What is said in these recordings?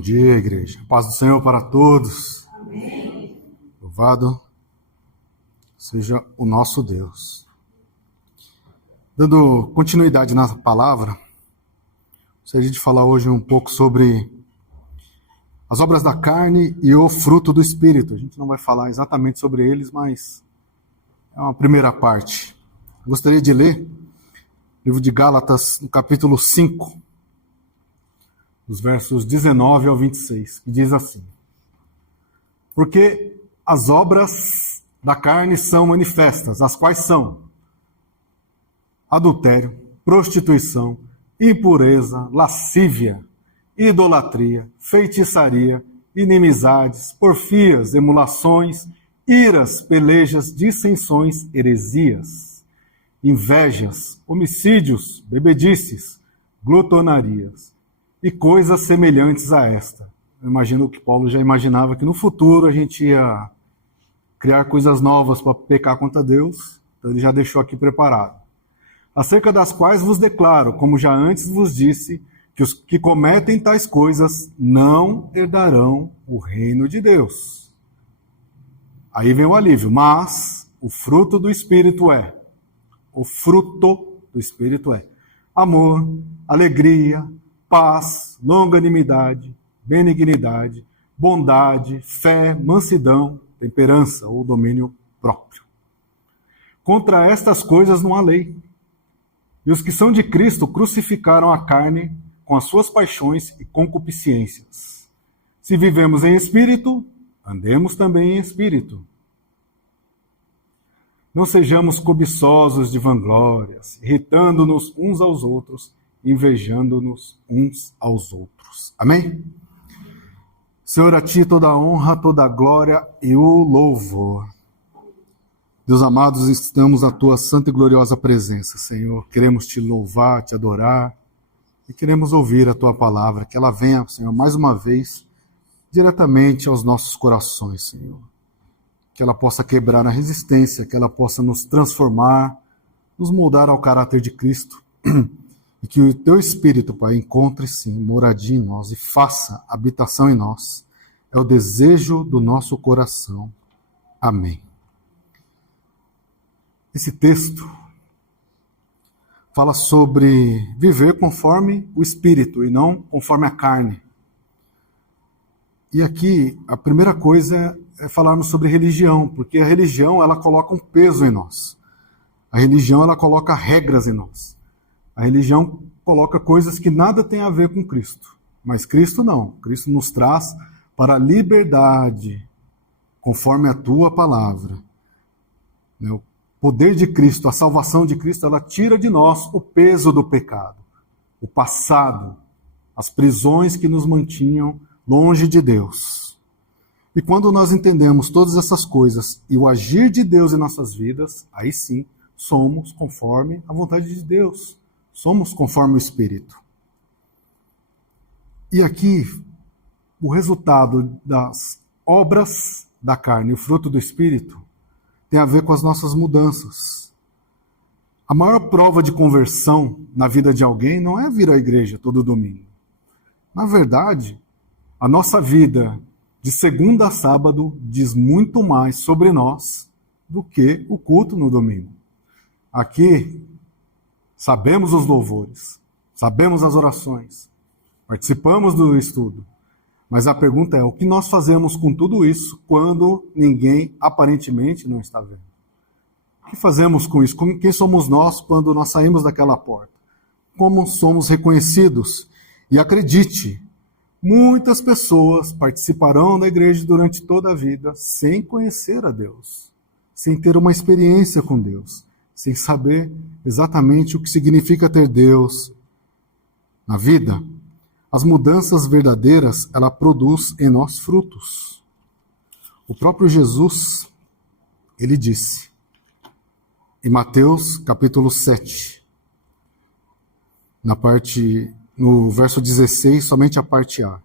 Bom dia, igreja. Paz do Senhor para todos. Amém. Louvado seja o nosso Deus. Dando continuidade na palavra, gostaria de falar hoje um pouco sobre as obras da carne e o fruto do Espírito. A gente não vai falar exatamente sobre eles, mas é uma primeira parte. Gostaria de ler o livro de Gálatas, no capítulo 5, dos versos 19 ao 26, que diz assim: Porque as obras da carne são manifestas, as quais são adultério, prostituição, impureza, lascívia, idolatria, feitiçaria, inimizades, porfias, emulações, iras, pelejas, dissensões, heresias, invejas, homicídios, bebedices, glutonarias e coisas semelhantes a esta. Eu imagino que Paulo já imaginava que no futuro a gente ia criar coisas novas para pecar contra Deus, então ele já deixou aqui preparado. Acerca das quais vos declaro, como já antes vos disse, que os que cometem tais coisas não herdarão o reino de Deus. Aí vem o alívio. Mas o fruto do Espírito é amor, alegria, paz, longanimidade, benignidade, bondade, fé, mansidão, temperança ou domínio próprio. Contra estas coisas não há lei. E os que são de Cristo crucificaram a carne com as suas paixões e concupiscências. Se vivemos em espírito, andemos também em espírito. Não sejamos cobiçosos de vanglórias, irritando-nos uns aos outros, invejando-nos uns aos outros. Amém? Senhor, a Ti toda a honra, toda a glória e o louvor. Deus amados, estamos na Tua santa e gloriosa presença, Senhor. Queremos Te louvar, Te adorar e queremos ouvir a Tua palavra. Que ela venha, Senhor, mais uma vez, diretamente aos nossos corações, Senhor. Que ela possa quebrar a resistência, que ela possa nos transformar, nos moldar ao caráter de Cristo. E que o Teu Espírito, Pai, encontre sim moradia em nós e faça habitação em nós. É o desejo do nosso coração. Amém. Esse texto fala sobre viver conforme o Espírito e não conforme a carne. E aqui a primeira coisa é falarmos sobre religião, porque a religião ela coloca um peso em nós. A religião ela coloca regras em nós. A religião coloca coisas que nada tem a ver com Cristo. Mas Cristo não. Cristo nos traz para a liberdade, conforme a Tua palavra. O poder de Cristo, a salvação de Cristo, ela tira de nós o peso do pecado, o passado, as prisões que nos mantinham longe de Deus. E quando nós entendemos todas essas coisas e o agir de Deus em nossas vidas, aí sim, somos conforme a vontade de Deus. Somos conforme o Espírito. E aqui, o resultado das obras da carne, o fruto do Espírito, tem a ver com as nossas mudanças. A maior prova de conversão na vida de alguém não é vir à igreja todo domingo. Na verdade, a nossa vida de segunda a sábado diz muito mais sobre nós do que o culto no domingo. Aqui, sabemos os louvores, sabemos as orações, participamos do estudo, mas a pergunta é, o que nós fazemos com tudo isso quando ninguém aparentemente não está vendo? O que fazemos com isso? Quem somos nós quando nós saímos daquela porta? Como somos reconhecidos? E acredite, muitas pessoas participarão da igreja durante toda a vida sem conhecer a Deus, sem ter uma experiência com Deus, sem saber exatamente o que significa ter Deus na vida. As mudanças verdadeiras, ela produz em nós frutos. O próprio Jesus, ele disse, em Mateus capítulo 7, no verso 16, somente a parte A.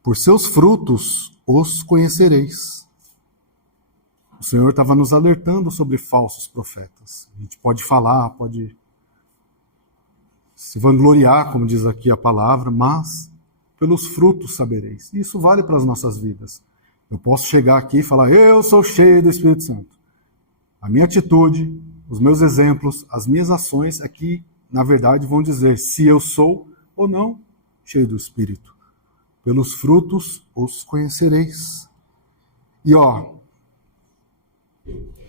Por seus frutos os conhecereis. O Senhor estava nos alertando sobre falsos profetas. A gente pode falar, pode se vangloriar, como diz aqui a palavra, mas pelos frutos sabereis. E isso vale para as nossas vidas. Eu posso chegar aqui e falar, eu sou cheio do Espírito Santo. A minha atitude, os meus exemplos, as minhas ações aqui, na verdade, vão dizer se eu sou ou não cheio do Espírito. Pelos frutos os conhecereis. E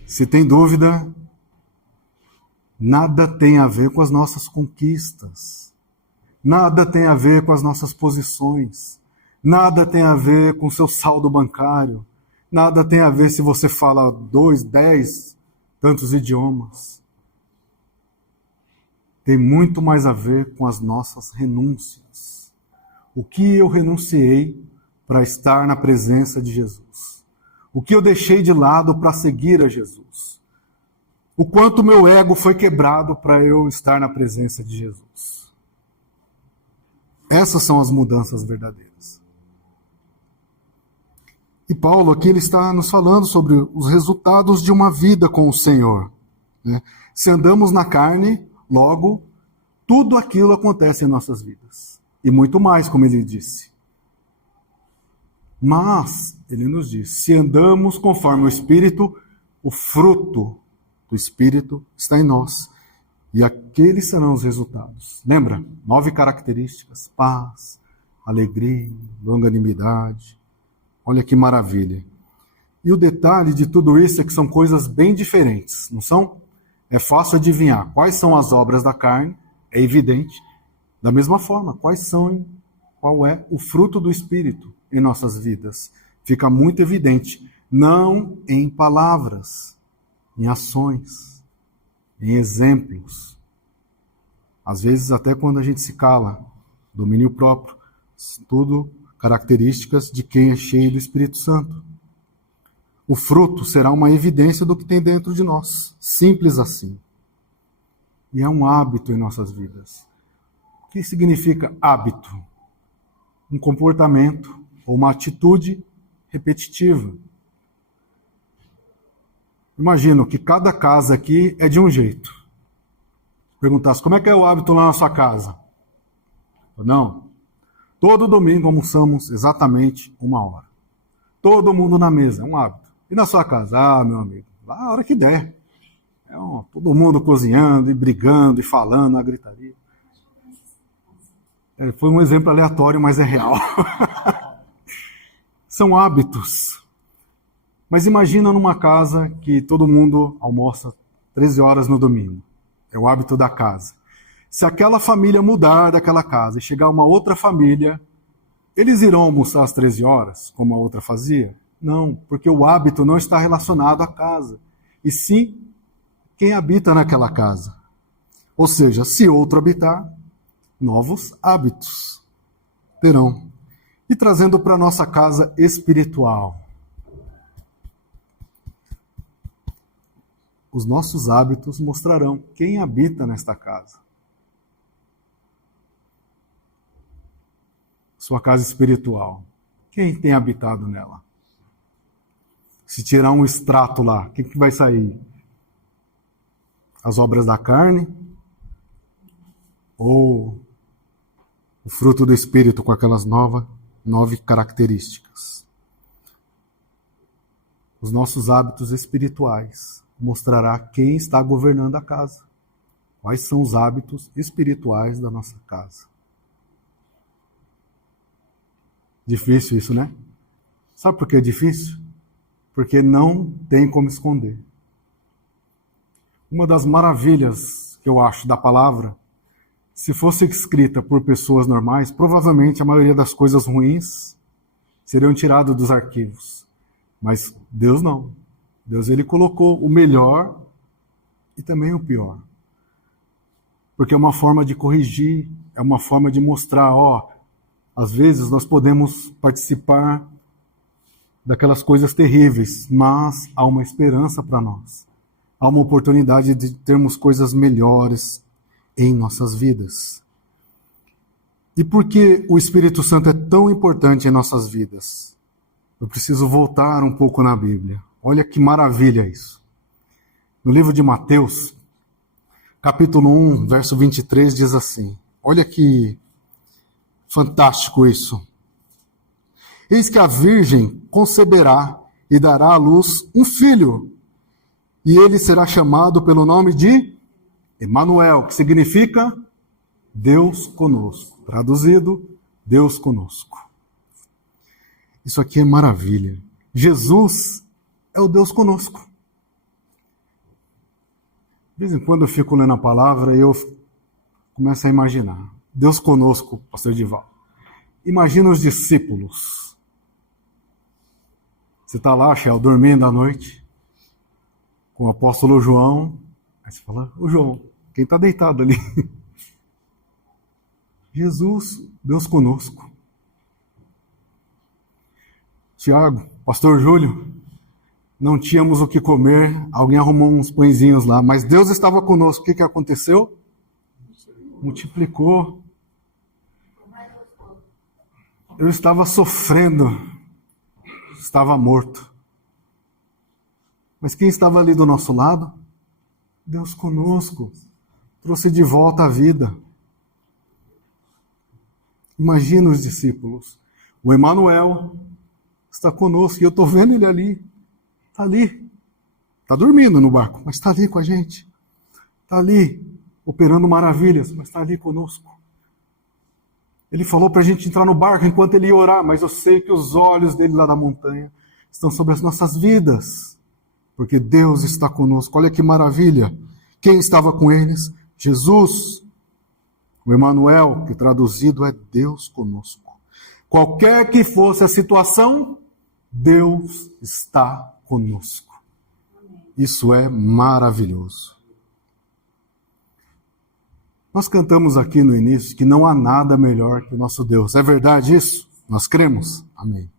se tem dúvida, nada tem a ver com as nossas conquistas. Nada tem a ver com as nossas posições. Nada tem a ver com o seu saldo bancário. Nada tem a ver se você fala 2, 10, tantos idiomas. Tem muito mais a ver com as nossas renúncias. O que eu renunciei para estar na presença de Jesus? O que eu deixei de lado para seguir a Jesus? O quanto meu ego foi quebrado para eu estar na presença de Jesus? Essas são as mudanças verdadeiras. E Paulo aqui ele está nos falando sobre os resultados de uma vida com o Senhor. Né? Se andamos na carne, logo, tudo aquilo acontece em nossas vidas. E muito mais, como ele disse. Mas, ele nos diz, se andamos conforme o Espírito, o fruto do Espírito está em nós. E aqueles serão os resultados. Lembra? 9 características: paz, alegria, longanimidade. Olha que maravilha. E o detalhe de tudo isso é que são coisas bem diferentes, não são? É fácil adivinhar quais são as obras da carne, é evidente. Da mesma forma, qual é o fruto do Espírito em nossas vidas? Fica muito evidente. Não em palavras, em ações, em exemplos. Às vezes, até quando a gente se cala, domínio próprio, tudo características de quem é cheio do Espírito Santo. O fruto será uma evidência do que tem dentro de nós. Simples assim. E é um hábito em nossas vidas. O que significa hábito? Um comportamento ou uma atitude repetitiva. Imagino que cada casa aqui é de um jeito. Perguntasse, como é que é o hábito lá na sua casa? Não. Todo domingo almoçamos exatamente 1 hora. Todo mundo na mesa, é um hábito. E na sua casa? Ah, meu amigo, lá a hora que der. Todo mundo cozinhando e brigando e falando, a gritaria. Foi um exemplo aleatório, mas é real. São hábitos. Mas imagina numa casa que todo mundo almoça 13 horas no domingo. É o hábito da casa. Se aquela família mudar daquela casa e chegar uma outra família, eles irão almoçar às 13 horas, como a outra fazia? Não, porque o hábito não está relacionado à casa, e sim quem habita naquela casa. Ou seja, se outro habitar, novos hábitos terão. E trazendo para a nossa casa espiritual. Os nossos hábitos mostrarão quem habita nesta casa. Sua casa espiritual. Quem tem habitado nela? Se tirar um extrato lá, o que vai sair? As obras da carne? Ou o fruto do Espírito com aquelas 9 características? Os nossos hábitos espirituais mostrará quem está governando a casa. Quais são os hábitos espirituais da nossa casa? Difícil isso, né? Sabe por que é difícil? Porque não tem como esconder. Uma das maravilhas que eu acho da palavra, se fosse escrita por pessoas normais, provavelmente a maioria das coisas ruins seriam tiradas dos arquivos. Mas Deus não. Deus ele colocou o melhor e também o pior. Porque é uma forma de corrigir, é uma forma de mostrar, às vezes nós podemos participar daquelas coisas terríveis, mas há uma esperança para nós. Há uma oportunidade de termos coisas melhores em nossas vidas. E por que o Espírito Santo é tão importante em nossas vidas? Eu preciso voltar um pouco na Bíblia. Olha que maravilha isso. No livro de Fantástico isso. Eis que a virgem conceberá e dará à luz um filho, e ele será chamado pelo nome de Emanuel, que significa Deus conosco. Traduzido, Deus conosco. Isso aqui é maravilha. Jesus é o Deus conosco. De vez em quando eu fico lendo a palavra e eu começo a imaginar. Deus conosco, pastor Edivaldo. Imagina os discípulos. Você está lá, Shel, dormindo à noite, com o apóstolo João. Aí você fala, o João, quem está deitado ali? Jesus, Deus conosco. Tiago, pastor Júlio, não tínhamos o que comer, alguém arrumou uns pãezinhos lá, mas Deus estava conosco. O que aconteceu? Multiplicou. Eu estava sofrendo, estava morto. Mas quem estava ali do nosso lado? Deus conosco. Trouxe de volta a vida. Imagina os discípulos. O Emanuel está conosco e eu estou vendo ele ali. Está ali. Está dormindo no barco, mas está ali com a gente. Está ali, operando maravilhas, mas está ali conosco. Ele falou para a gente entrar no barco enquanto ele ia orar, mas eu sei que os olhos dele lá da montanha estão sobre as nossas vidas, porque Deus está conosco. Olha que maravilha. Quem estava com eles? Jesus, o Emanuel, que traduzido é Deus conosco. Qualquer que fosse a situação, Deus está conosco. Isso é maravilhoso. Nós cantamos aqui no início que não há nada melhor que o nosso Deus. É verdade isso? Nós cremos? Amém.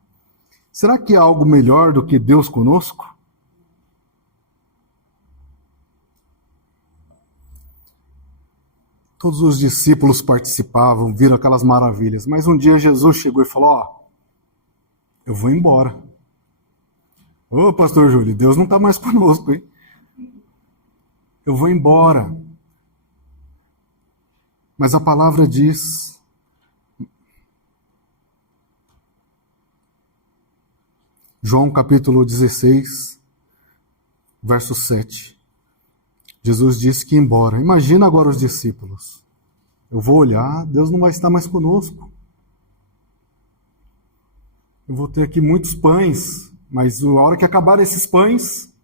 Será que há algo melhor do que Deus conosco? Todos os discípulos participavam, viram aquelas maravilhas. Mas um dia Jesus chegou e falou, eu vou embora. Ô, pastor Júlio, Deus não está mais conosco, hein? Eu vou embora. Mas a palavra diz, João capítulo 16, verso 7. Jesus disse que ia embora. Imagina agora os discípulos. Eu vou olhar, Deus não vai estar mais conosco. Eu vou ter aqui muitos pães, mas a hora que acabar esses pães,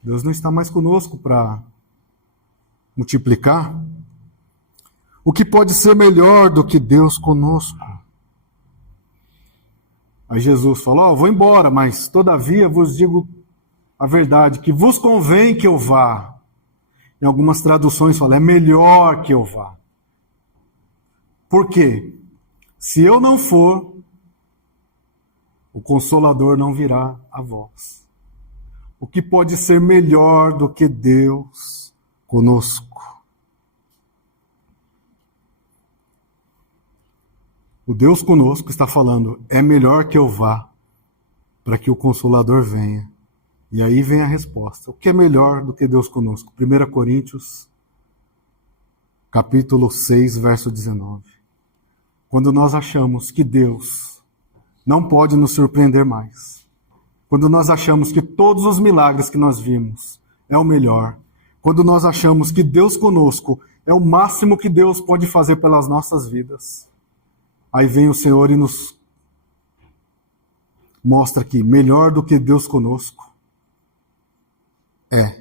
Deus não está mais conosco para multiplicar. O que pode ser melhor do que Deus conosco? Aí Jesus falou, vou embora, mas todavia vos digo a verdade, que vos convém que eu vá. Em algumas traduções fala, é melhor que eu vá. Por quê? Se eu não for, o Consolador não virá a vós. O que pode ser melhor do que Deus conosco? O Deus conosco está falando, é melhor que eu vá para que o Consolador venha. E aí vem a resposta. O que é melhor do que Deus conosco? 1 Coríntios, capítulo 6, verso 19. Quando nós achamos que Deus não pode nos surpreender mais, quando nós achamos que todos os milagres que nós vimos é o melhor, quando nós achamos que Deus conosco é o máximo que Deus pode fazer pelas nossas vidas, aí vem o Senhor e nos mostra que melhor do que Deus conosco é.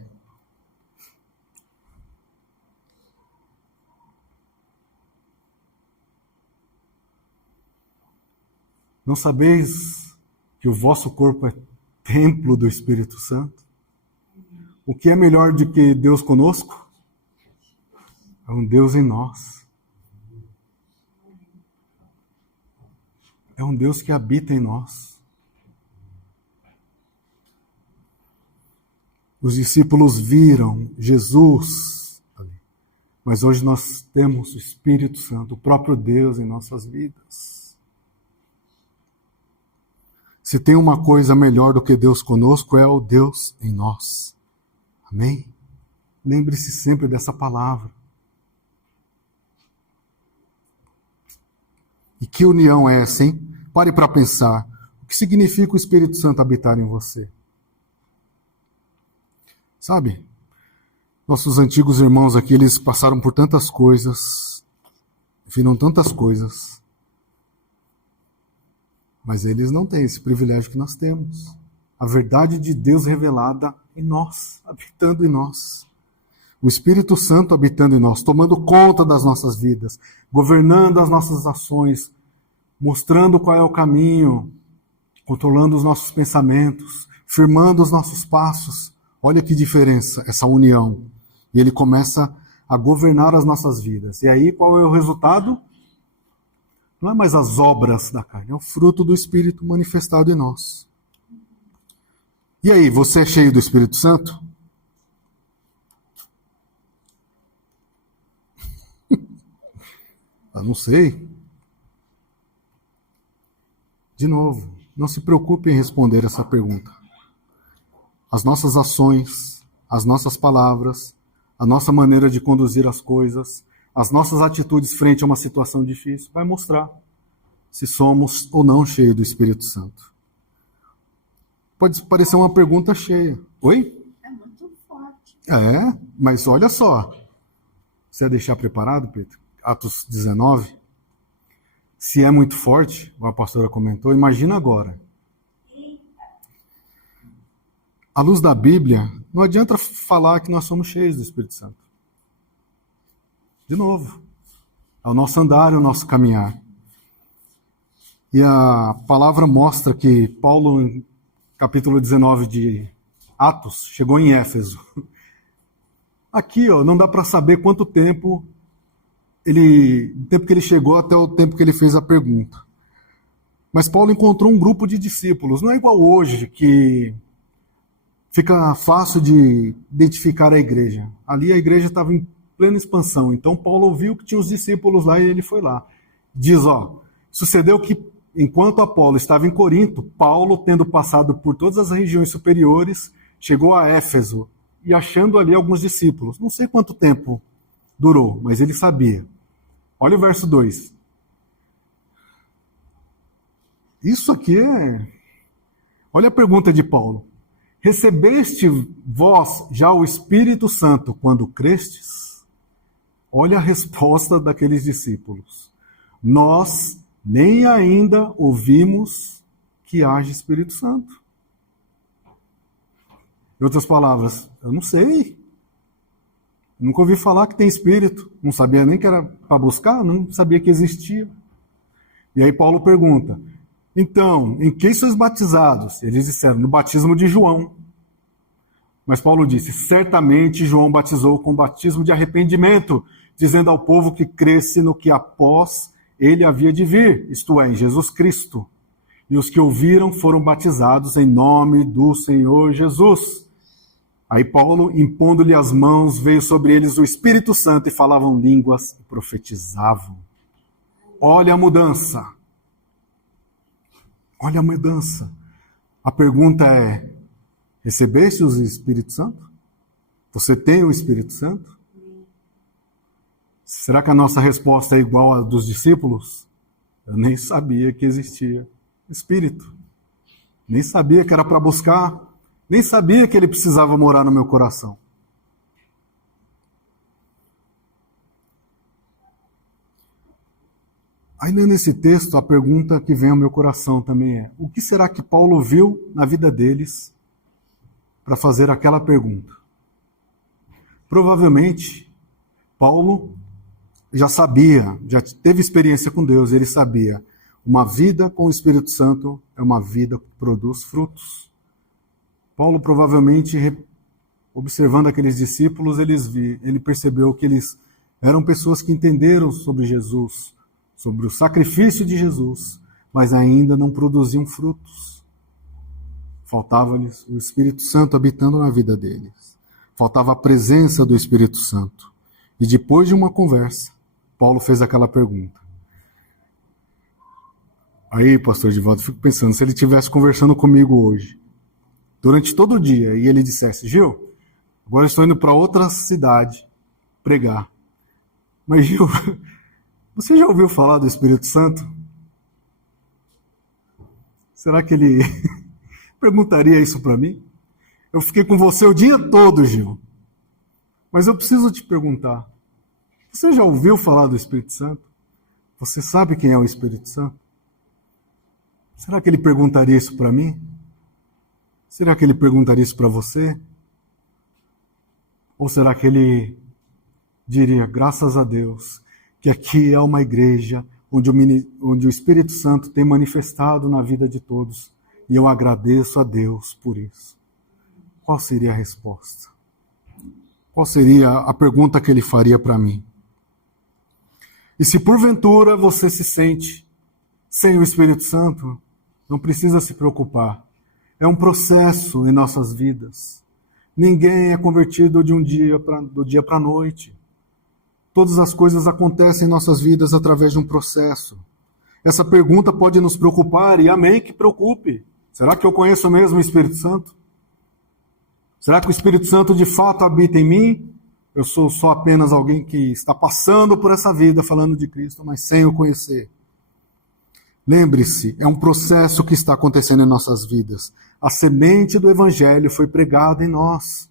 Não sabeis que o vosso corpo é templo do Espírito Santo? O que é melhor do que Deus conosco? É um Deus em nós. É um Deus que habita em nós. Os discípulos viram Jesus ali, mas hoje nós temos o Espírito Santo, o próprio Deus em nossas vidas. Se tem uma coisa melhor do que Deus conosco, é o Deus em nós. Amém? Lembre-se sempre dessa palavra. E que união é essa, hein? Pare para pensar. O que significa o Espírito Santo habitar em você? Sabe? Nossos antigos irmãos aqui, eles passaram por tantas coisas, viram tantas coisas, mas eles não têm esse privilégio que nós temos. A verdade de Deus revelada em nós, habitando em nós. O Espírito Santo habitando em nós, tomando conta das nossas vidas, governando as nossas ações, mostrando qual é o caminho, controlando os nossos pensamentos, firmando os nossos passos. Olha que diferença, essa união. E ele começa a governar as nossas vidas. E aí, qual é o resultado? Não é mais as obras da carne, é o fruto do Espírito manifestado em nós. E aí, você é cheio do Espírito Santo? Eu não sei. De novo, não se preocupe em responder essa pergunta. As nossas ações, as nossas palavras, a nossa maneira de conduzir as coisas, as nossas atitudes frente a uma situação difícil, vai mostrar se somos ou não cheios do Espírito Santo. Pode parecer uma pergunta cheia. Oi? É muito forte. É, mas olha só. Você ia deixar preparado, Pedro? Atos 19. Se é muito forte, a pastora comentou, imagina agora. À luz da Bíblia, não adianta falar que nós somos cheios do Espírito Santo. De novo, é o nosso andar, é o nosso caminhar. E a palavra mostra que Paulo, no capítulo 19 de Atos, chegou em Éfeso. Aqui, não dá para saber quanto tempo que ele chegou até o tempo que ele fez a pergunta. Mas Paulo encontrou um grupo de discípulos. Não é igual hoje, que fica fácil de identificar a igreja. Ali a igreja estava em plena expansão. Então Paulo ouviu que tinha os discípulos lá e ele foi lá. Diz, sucedeu que enquanto Apolo estava em Corinto, Paulo, tendo passado por todas as regiões superiores, chegou a Éfeso e achando ali alguns discípulos. Não sei quanto tempo durou, mas ele sabia. Olha o verso 2. Isso aqui é... Olha a pergunta de Paulo. Recebeste vós já o Espírito Santo quando crestes? Olha a resposta daqueles discípulos. Nós nem ainda ouvimos que haja Espírito Santo. Em outras palavras, eu não sei. Nunca ouvi falar que tem Espírito. Não sabia nem que era para buscar, não sabia que existia. E aí Paulo pergunta, então, em que sois batizados? Eles disseram, no batismo de João. Mas Paulo disse, certamente João batizou com batismo de arrependimento, dizendo ao povo que cresce no que após ele havia de vir, isto é, em Jesus Cristo. E os que ouviram foram batizados em nome do Senhor Jesus. Aí Paulo, impondo-lhe as mãos, veio sobre eles o Espírito Santo e falavam línguas e profetizavam. Olha a mudança. Olha a mudança. A pergunta é, recebeste o Espírito Santo? Você tem o Espírito Santo? Será que a nossa resposta é igual à dos discípulos? Eu nem sabia que existia Espírito. Nem sabia que era para buscar. Nem sabia que ele precisava morar no meu coração. Ainda nesse texto, a pergunta que vem ao meu coração também é, o que será que Paulo viu na vida deles para fazer aquela pergunta? Provavelmente, Paulo já sabia, já teve experiência com Deus, ele sabia, uma vida com o Espírito Santo é uma vida que produz frutos. Paulo provavelmente, observando aqueles discípulos, ele percebeu que eles eram pessoas que entenderam sobre Jesus, sobre o sacrifício de Jesus, mas ainda não produziam frutos. Faltava-lhes o Espírito Santo habitando na vida deles. Faltava a presença do Espírito Santo. E depois de uma conversa, Paulo fez aquela pergunta. Aí, pastor Divaldo, eu fico pensando, se ele estivesse conversando comigo hoje, durante todo o dia, e ele dissesse, Gil, agora estou indo para outra cidade pregar. Mas, Gil, você já ouviu falar do Espírito Santo? Será que ele perguntaria isso para mim? Eu fiquei com você o dia todo, Gil. Mas eu preciso te perguntar. Você já ouviu falar do Espírito Santo? Você sabe quem é o Espírito Santo? Será que ele perguntaria isso para mim? Será que ele perguntaria isso para você? Ou será que ele diria, graças a Deus, que aqui é uma igreja onde o Espírito Santo tem manifestado na vida de todos, e eu agradeço a Deus por isso? Qual seria a resposta? Qual seria a pergunta que ele faria para mim? E se porventura você se sente sem o Espírito Santo, não precisa se preocupar. É um processo em nossas vidas. Ninguém é convertido do dia para a noite. Todas as coisas acontecem em nossas vidas através de um processo. Essa pergunta pode nos preocupar, e amém que preocupe. Será que eu conheço mesmo o Espírito Santo? Será que o Espírito Santo de fato habita em mim? Eu sou só apenas alguém que está passando por essa vida falando de Cristo, mas sem o conhecer. Lembre-se, é um processo que está acontecendo em nossas vidas. A semente do Evangelho foi pregada em nós.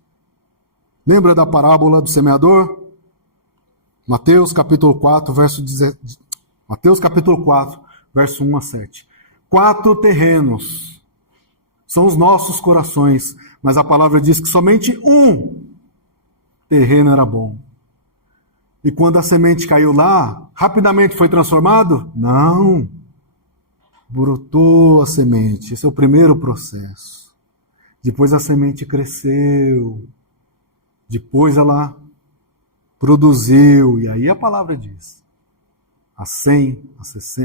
Lembra da parábola do semeador? Mateus capítulo 4, verso 1 a 7. 4 terrenos são os nossos corações, mas a palavra diz que somente um terreno era bom. E quando a semente caiu lá, rapidamente foi transformado? Não. Brotou a semente. Esse é o primeiro processo. Depois a semente cresceu. Depois ela produziu. E aí a palavra diz: a 100,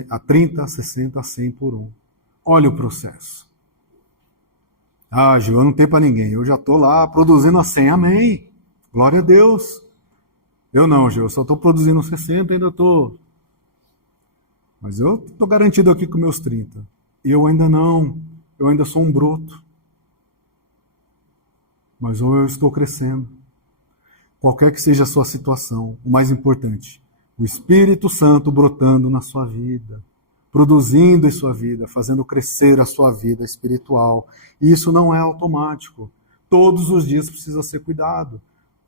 a 30, a 60, a 100 por um. Olha o processo. Ah, Gil, eu não tenho para ninguém. Eu já estou lá produzindo a 100. Amém. Glória a Deus. Eu não, Gil. Eu só estou produzindo 60, ainda estou... Mas eu estou garantido aqui com meus 30. E eu ainda não. Eu ainda sou um broto. Mas ou eu estou crescendo. Qualquer que seja a sua situação, o mais importante, o Espírito Santo brotando na sua vida, produzindo em sua vida, fazendo crescer a sua vida espiritual. E isso não é automático. Todos os dias precisa ser cuidado.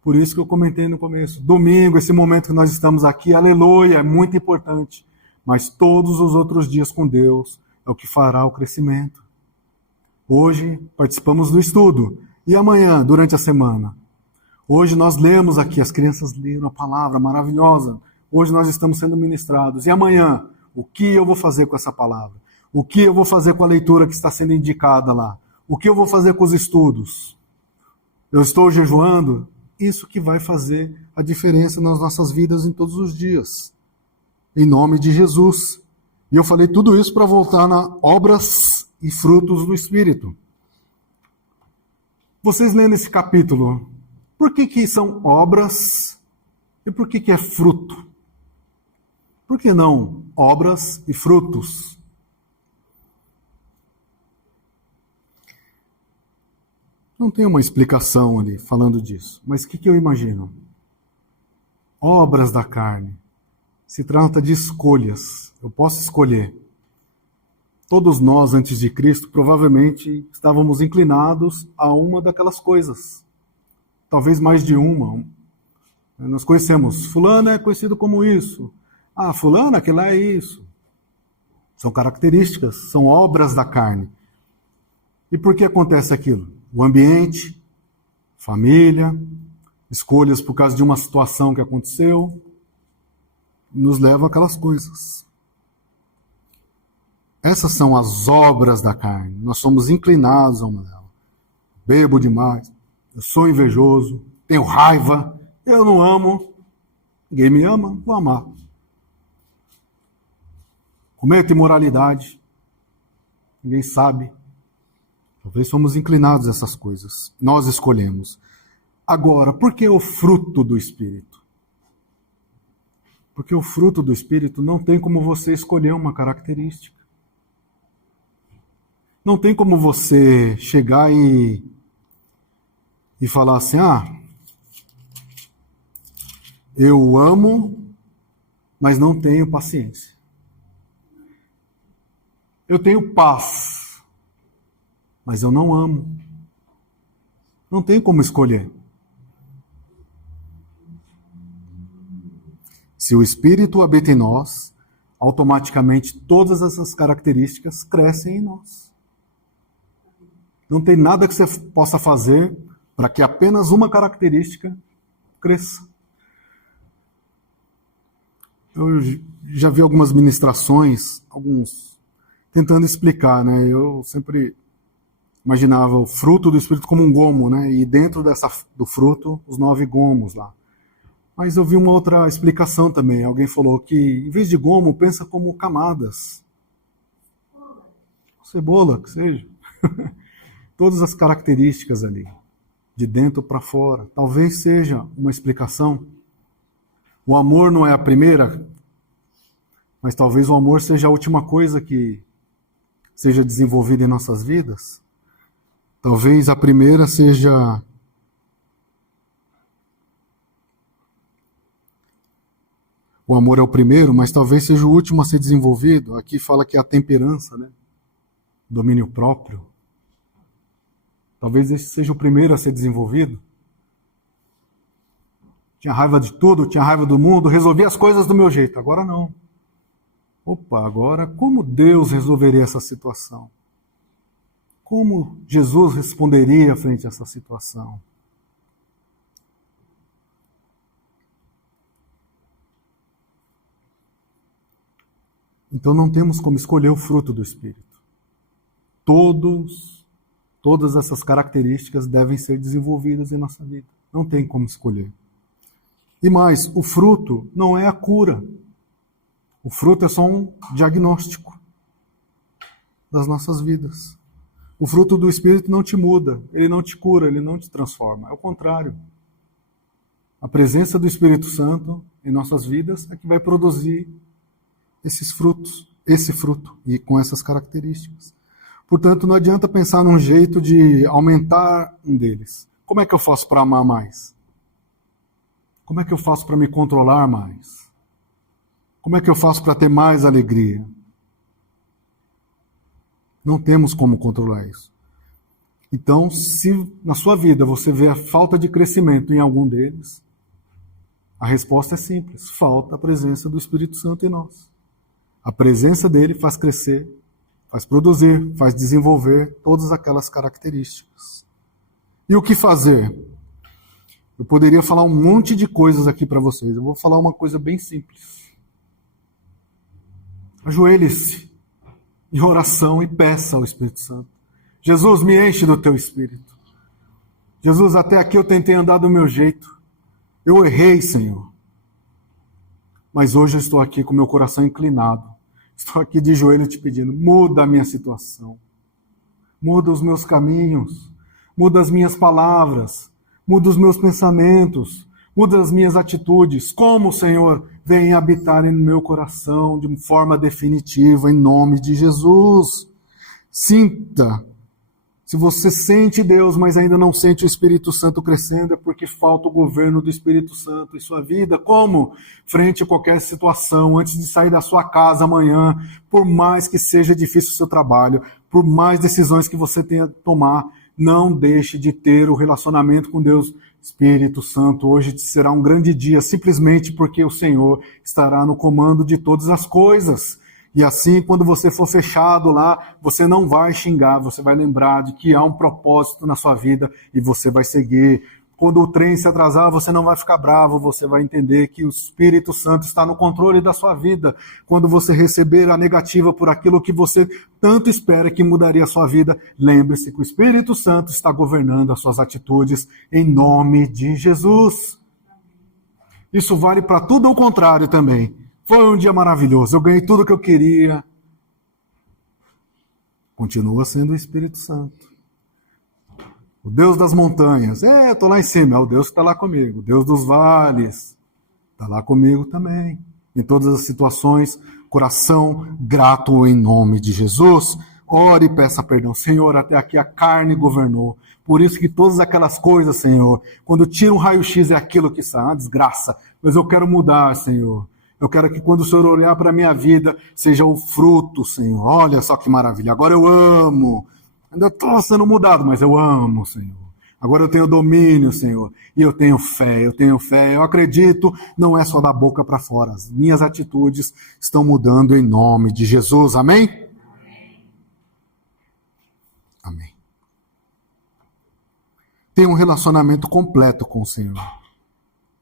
Por isso que eu comentei no começo. Domingo, esse momento que nós estamos aqui, aleluia, é muito importante. Mas todos os outros dias com Deus é o que fará o crescimento. Hoje participamos do estudo. E amanhã, durante a semana? Hoje nós lemos aqui, as crianças leram a palavra maravilhosa. Hoje nós estamos sendo ministrados. E amanhã, o que eu vou fazer com essa palavra? O que eu vou fazer com a leitura que está sendo indicada lá? O que eu vou fazer com os estudos? Eu estou jejuando? Isso que vai fazer a diferença nas nossas vidas em todos os dias. Em nome de Jesus. E eu falei tudo isso para voltar na obras e frutos do Espírito. Vocês lendo esse capítulo, por que são obras e por que é fruto? Por que não obras e frutos? Não tem uma explicação ali falando disso, mas o que eu imagino? Obras da carne. Se trata de escolhas. Eu posso escolher. Todos nós, antes de Cristo, provavelmente estávamos inclinados a uma daquelas coisas. Talvez mais de uma. Nós conhecemos, fulano é conhecido como isso. Ah, fulano, aquilo é isso. São características, são obras da carne. E por que acontece aquilo? O ambiente, família, escolhas por causa de uma situação que aconteceu, nos levam àquelas coisas. Essas são as obras da carne. Nós somos inclinados a uma delas. Bebo demais, eu sou invejoso, tenho raiva, eu não amo, ninguém me ama, vou amar. Cometo imoralidade, ninguém sabe. Talvez somos inclinados a essas coisas. Nós escolhemos. Agora, por que o fruto do Espírito? Porque o fruto do Espírito não tem como você escolher uma característica. Não tem como você chegar e falar assim, eu amo, mas não tenho paciência. Eu tenho paz, mas eu não amo. Não tem como escolher. Se o Espírito habita em nós, automaticamente todas essas características crescem em nós. Não tem nada que você possa fazer para que apenas uma característica cresça. Eu já vi algumas ministrações, tentando explicar, né? Eu sempre imaginava o fruto do Espírito como um gomo, né? E dentro do fruto, os 9 gomos lá. Mas eu vi uma outra explicação também. Alguém falou que, em vez de gomo, pensa como camadas. Cebola, que seja. Todas as características ali, de dentro para fora. Talvez seja uma explicação. O amor não é a primeira, mas talvez o amor seja a última coisa que seja desenvolvida em nossas vidas. Talvez a primeira seja o amor é o primeiro, mas talvez seja o último a ser desenvolvido. Aqui fala que é a temperança, né? Domínio próprio. Talvez esse seja o primeiro a ser desenvolvido. Tinha raiva de tudo, tinha raiva do mundo, resolvia as coisas do meu jeito. Agora não. Opa, agora como Deus resolveria essa situação? Como Jesus responderia frente a essa situação? Então não temos como escolher o fruto do Espírito. Todas essas características devem ser desenvolvidas em nossa vida. Não tem como escolher. E mais, o fruto não é a cura. O fruto é só um diagnóstico das nossas vidas. O fruto do Espírito não te muda, ele não te cura, ele não te transforma. É o contrário. A presença do Espírito Santo em nossas vidas é que vai produzir esse fruto, e com essas características. Portanto, não adianta pensar num jeito de aumentar um deles. Como é que eu faço para amar mais? Como é que eu faço para me controlar mais? Como é que eu faço para ter mais alegria? Não temos como controlar isso. Então, se na sua vida você vê a falta de crescimento em algum deles, a resposta é simples: falta a presença do Espírito Santo em nós. A presença dele faz crescer, faz produzir, faz desenvolver todas aquelas características. E o que fazer? Eu poderia falar um monte de coisas aqui para vocês. Eu vou falar uma coisa bem simples. Ajoelhe-se em oração e peça ao Espírito Santo. Jesus, me enche do teu Espírito. Jesus, até aqui eu tentei andar do meu jeito. Eu errei, Senhor. Mas hoje eu estou aqui com meu coração inclinado. Estou aqui de joelho te pedindo, muda a minha situação. Muda os meus caminhos. Muda as minhas palavras. Muda os meus pensamentos. Muda as minhas atitudes. Como, Senhor, vem habitar no meu coração de forma definitiva, em nome de Jesus. Sinta. Se você sente Deus, mas ainda não sente o Espírito Santo crescendo, é porque falta o governo do Espírito Santo em sua vida. Como? Frente a qualquer situação, antes de sair da sua casa amanhã, por mais que seja difícil o seu trabalho, por mais decisões que você tenha que tomar, não deixe de ter o relacionamento com Deus. Espírito Santo, hoje será um grande dia, simplesmente porque o Senhor estará no comando de todas as coisas. E assim, quando você for fechado lá, você não vai xingar, você vai lembrar de que há um propósito na sua vida e você vai seguir. Quando o trem se atrasar, você não vai ficar bravo, você vai entender que o Espírito Santo está no controle da sua vida. Quando você receber a negativa por aquilo que você tanto espera que mudaria a sua vida, lembre-se que o Espírito Santo está governando as suas atitudes em nome de Jesus. Isso vale para tudo ao contrário também. Foi um dia maravilhoso, eu ganhei tudo o que eu queria. Continua sendo o Espírito Santo. O Deus das montanhas, eu estou lá em cima, é o Deus que está lá comigo. O Deus dos vales, está lá comigo também. Em todas as situações, coração grato em nome de Jesus. Ore e peça perdão. Senhor, até aqui a carne governou. Por isso que todas aquelas coisas, Senhor, quando tira um raio-x é aquilo que sai, uma desgraça. Mas eu quero mudar, Senhor. Eu quero que quando o Senhor olhar para a minha vida, seja o fruto, Senhor. Olha só que maravilha. Agora eu amo. Ainda estou sendo mudado, mas eu amo, Senhor. Agora eu tenho domínio, Senhor. E eu tenho fé, eu acredito, não é só da boca para fora. As minhas atitudes estão mudando em nome de Jesus. Amém? Amém. Tem um relacionamento completo com o Senhor.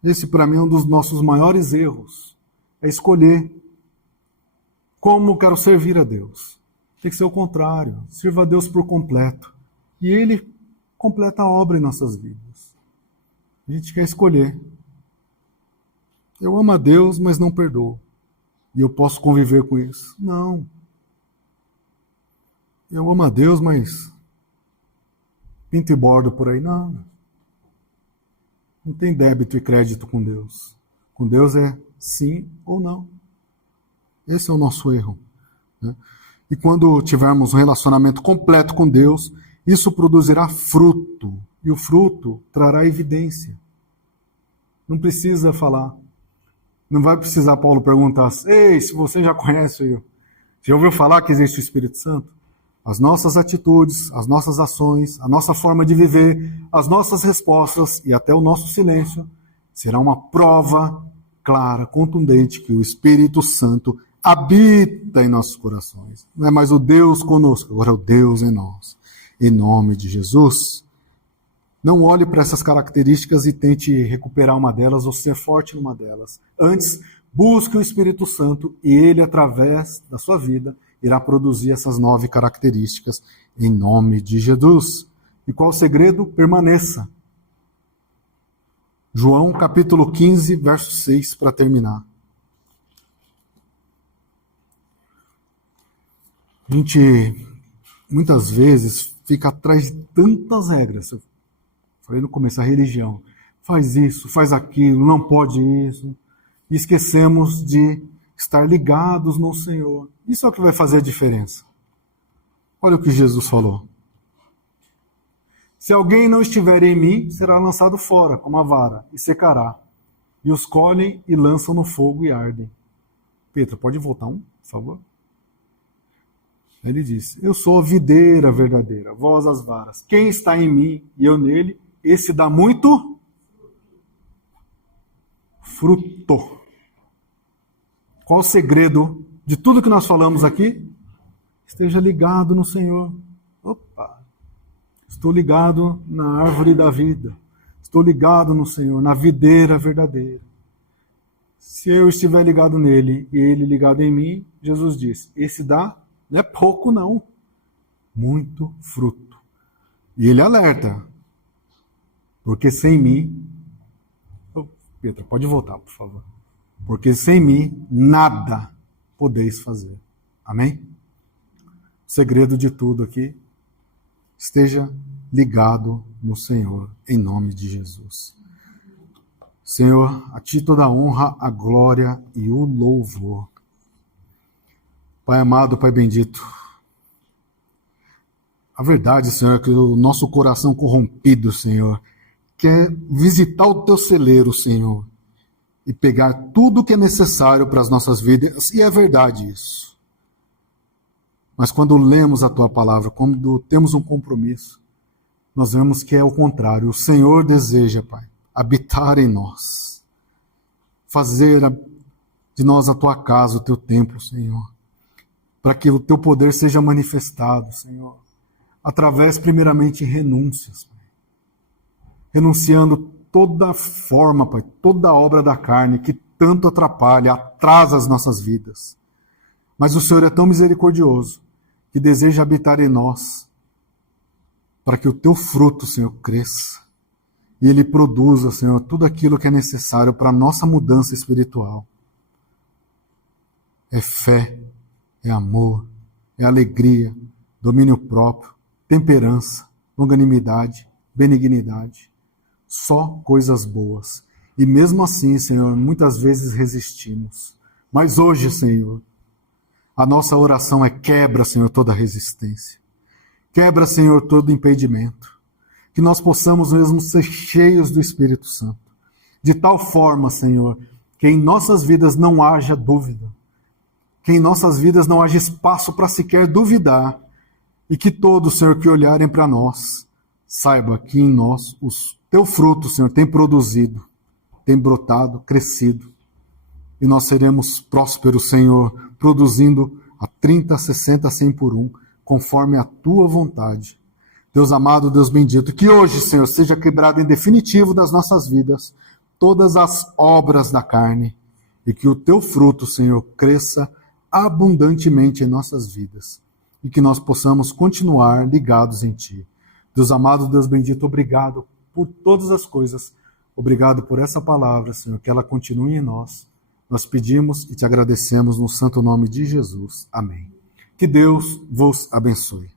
Esse, para mim, é um dos nossos maiores erros. É escolher como quero servir a Deus. Tem que ser o contrário. Sirva a Deus por completo. E Ele completa a obra em nossas vidas. A gente quer escolher. Eu amo a Deus, mas não perdoo. E eu posso conviver com isso? Não. Eu amo a Deus, mas pinto e bordo por aí? Não. Não tem débito e crédito com Deus. Com Deus é sim ou não. Esse é o nosso erro, né? E quando tivermos um relacionamento completo com Deus, isso produzirá fruto. E o fruto trará evidência. Não precisa falar. Não vai precisar Paulo perguntar: ei, se você já conhece, já ouviu falar que existe o Espírito Santo? As nossas atitudes, as nossas ações, a nossa forma de viver, as nossas respostas e até o nosso silêncio será uma prova clara, contundente, que o Espírito Santo habita em nossos corações. Não é mais o Deus conosco, agora é o Deus em nós. Em nome de Jesus, não olhe para essas características e tente recuperar uma delas ou ser forte numa delas. Antes, busque o Espírito Santo e ele, através da sua vida, irá produzir essas 9 características em nome de Jesus. E qual o segredo? Permaneça. João capítulo 15, verso 6, para terminar. A gente, muitas vezes, fica atrás de tantas regras. Eu falei no começo, a religião. Faz isso, faz aquilo, não pode isso. E esquecemos de estar ligados no Senhor. Isso é o que vai fazer a diferença. Olha o que Jesus falou. Se alguém não estiver em mim, será lançado fora, como a vara, e secará. E os colhem e lançam no fogo e ardem. Pedro, pode voltar por favor? Ele diz: eu sou a videira verdadeira, vós as varas. Quem está em mim e eu nele, esse dá muito fruto. Qual o segredo de tudo que nós falamos aqui? Esteja ligado no Senhor. Opa! Estou ligado na árvore da vida. Estou ligado no Senhor, na videira verdadeira. Se eu estiver ligado nele e ele ligado em mim, Jesus diz: esse dá, não é pouco não, muito fruto. E ele alerta: porque sem mim... Pedro, pode voltar, por favor. Porque sem mim, nada podeis fazer. Amém? O segredo de tudo aqui, esteja ligado no Senhor, em nome de Jesus. Senhor, a ti toda a honra, a glória e o louvor. Pai amado, Pai bendito, a verdade, Senhor, é que o nosso coração corrompido, Senhor, quer visitar o teu celeiro, Senhor, e pegar tudo que é necessário para as nossas vidas, e é verdade isso. Mas quando lemos a tua palavra, quando temos um compromisso, nós vemos que é o contrário. O Senhor deseja, Pai, habitar em nós, fazer de nós a tua casa, o teu templo, Senhor, para que o teu poder seja manifestado, Senhor, através, primeiramente, de renúncias, Pai. Renunciando toda forma, Pai, toda obra da carne que tanto atrapalha, atrasa as nossas vidas. Mas o Senhor é tão misericordioso que deseja habitar em nós para que o teu fruto, Senhor, cresça e ele produza, Senhor, tudo aquilo que é necessário para a nossa mudança espiritual. É fé, é amor, é alegria, domínio próprio, temperança, longanimidade, benignidade. Só coisas boas. E mesmo assim, Senhor, muitas vezes resistimos. Mas hoje, Senhor, a nossa oração é: quebra, Senhor, toda resistência. Quebra, Senhor, todo impedimento. Que nós possamos mesmo ser cheios do Espírito Santo. De tal forma, Senhor, que em nossas vidas não haja dúvida. Que em nossas vidas não haja espaço para sequer duvidar E que todos, Senhor, que olharem para nós, saiba que em nós o teu fruto, Senhor, tem produzido, tem brotado, crescido. E nós seremos prósperos, Senhor, produzindo a 30, 60, 100 por um, conforme a tua vontade. Deus amado, Deus bendito, que hoje, Senhor, seja quebrado em definitivo das nossas vidas todas as obras da carne e que o teu fruto, Senhor, cresça abundantemente em nossas vidas e que nós possamos continuar ligados em ti. Deus amado, Deus bendito, obrigado por todas as coisas. Obrigado por essa palavra, Senhor, que ela continue em nós. Nós pedimos e te agradecemos no santo nome de Jesus. Amém. Que Deus vos abençoe.